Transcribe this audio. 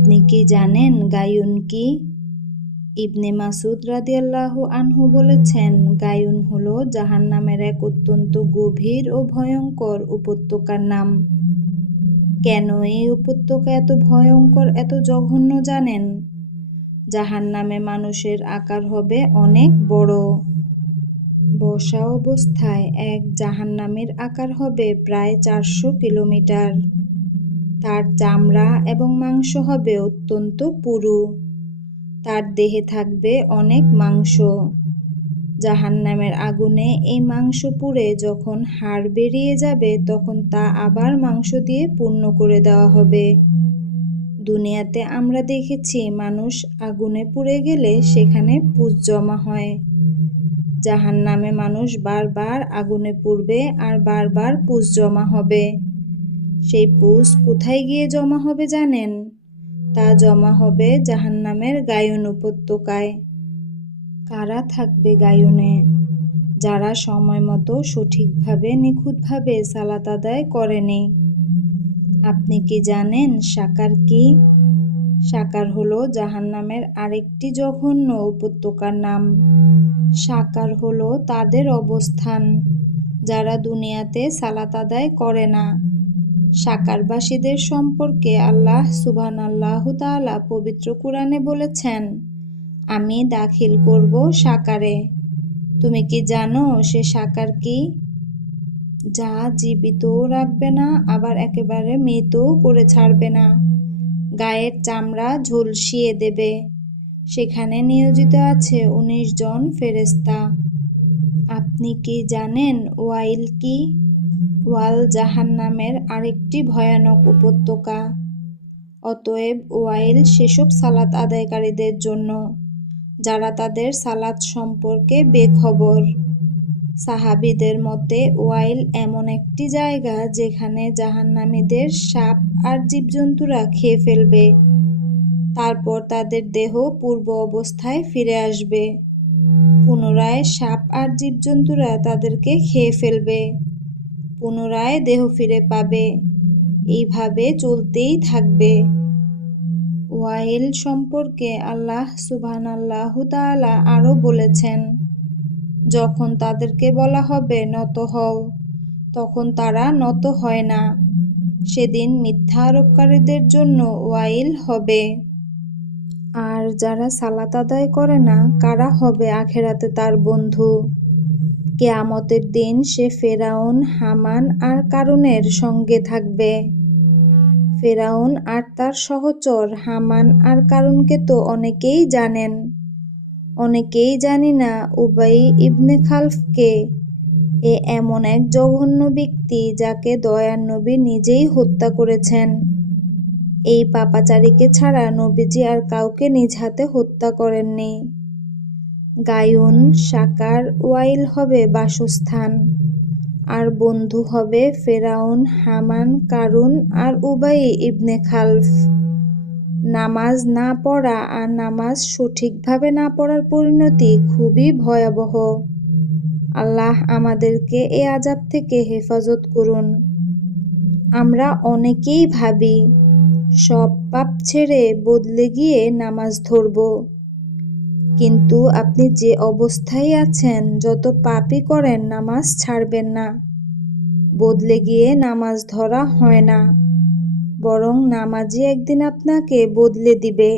আপনি কি জানেন গায়ুন কি? ইবনে মাসুদ রাদিয়াল্লাহু আনহু বলেছেন, গায়ুন হলো জাহান্নামের এক অত্যন্ত গভীর ও ভয়ঙ্কর উপত্যকার নাম। কেন এই উপত্যকা এত ভয়ঙ্কর, এত জঘন্য জানেন? জাহান্নামে মানুষের আকার হবে অনেক বড়। বসা অবস্থায় এক জাহান্নামীর আকার হবে প্রায় 400 কিলোমিটার। তার চামড়া এবং মাংস হবে অত্যন্ত পুরু। তার দেহে থাকবে অনেক মাংস। জাহান্নামের আগুনে এই মাংস পুড়ে যখন হাড় বেরিয়ে যাবে, তখন তা আবার মাংস দিয়ে পূর্ণ করে দেওয়া হবে। দুনিয়াতে আমরা দেখেছি মানুষ আগুনে পুড়ে গেলে সেখানে পুঁজ জমা হয়। জাহান্নামে মানুষ বারবার আগুনে পুড়বে আর বারবার পুঁজ জমা হবে। সেই পুঁজ কোথায় গিয়ে জমা হবে জানেন? তা জমা হবে জাহান্নামের গায়ুন উপত্যকায়। কারা থাকবে গায়ুনে? যারা সময় মতো সঠিকভাবে নিখুঁতভাবে সালাত আদায় করেনি। আপনি কি জানেন সাকার কি? সাকার হলো জাহান্নামের আরেকটি জঘন্য উপত্যকার নাম। সাকার হলো তাদের অবস্থান যারা দুনিয়াতে সালাত আদায় করে না। সাকারবাসীদের সম্পর্কে আল্লাহ সুবহানাল্লাহু তাআলা পবিত্র কুরআনে বলেছেন, আমি দাখিল করব সাকারে। তুমি কি জানো সে সাকার কি? যা জীবিতও রাখবে না, আবার একেবারে মৃতও করে ছাড়বে না। গায়ের চামড়া ঝলসিয়ে দেবে। সেখানে নিয়োজিত আছে 19 জন ফেরেশতা। আপনি কি জানেন ওয়াইল কি? ওয়াল জাহান্নামের আরেকটি ভয়ানক উপত্যকা। অতএব ওয়াইল সেসব সালাত আদায়কারীদের জন্য যারা তাদের সালাত সম্পর্কে বেখবর। সাহাবীদের মতে ওয়াইল এমন একটি জায়গা যেখানে জাহান্নামীদের সাপ আর জীবজন্তুরা খেয়ে ফেলবে। তারপর তাদের দেহ পূর্ব অবস্থায় ফিরে আসবে। পুনরায় সাপ আর জীবজন্তুরা তাদেরকে খেয়ে ফেলবে। পুনরায় দেহ ফিরে পাবে। এইভাবে চলতেই থাকবে। ওয়াইল সম্পর্কে আল্লাহ সুবহানাল্লাহু তাআলা আরও বলেছেন, যখন তাদেরকে বলা হবে নত হও, তখন তারা নত হয় না। সেদিন মিথ্যা আরোপকারীদের জন্য ওয়াইল হবে। আর যারা সালাত আদায় করে না, কারা হবে আখেরাতে তার বন্ধু? কিয়ামতের দিন সে ফেরাউন, হামান আর কারুনের সঙ্গে থাকবে। ফেরাউন আর তার সহচর হামান আর কারুনকে তো অনেকেই জানেন। অনেকেই জানি না উবাই ইবনে খালফকে। এ এমন এক জঘন্য ব্যক্তি যাকে দয়ার নবী নিজেই হত্যা করেছেন। এই পাপাচারীকে ছাড়া নবীজি আর কাউকে নিজ হাতে হত্যা করেননি। গায়ুন, সাকার, ওয়াইল হবে বাসস্থান, আর বন্ধু হবে ফেরাউন, হামান, কারুন আর উবাই ইবনে খালফ। নামাজ না পড়া আর নামাজ সঠিকভাবে না পড়ার পরিণতি খুবই ভয়াবহ। আল্লাহ আমাদেরকে এ আযাব থেকে হেফাজত করুন। আমরা অনেকেই ভাবি সব পাপ ছেড়ে বদলে গিয়ে নামাজ ধরব। কিন্তু আপনি যে অবস্থায় আছেন, যত পাপই করেন নামাজ ছাড়বেন না। বদলে গিয়ে নামাজ ধরা হয় না, বরং নামাজই একদিন আপনাকে বদলে দিবে।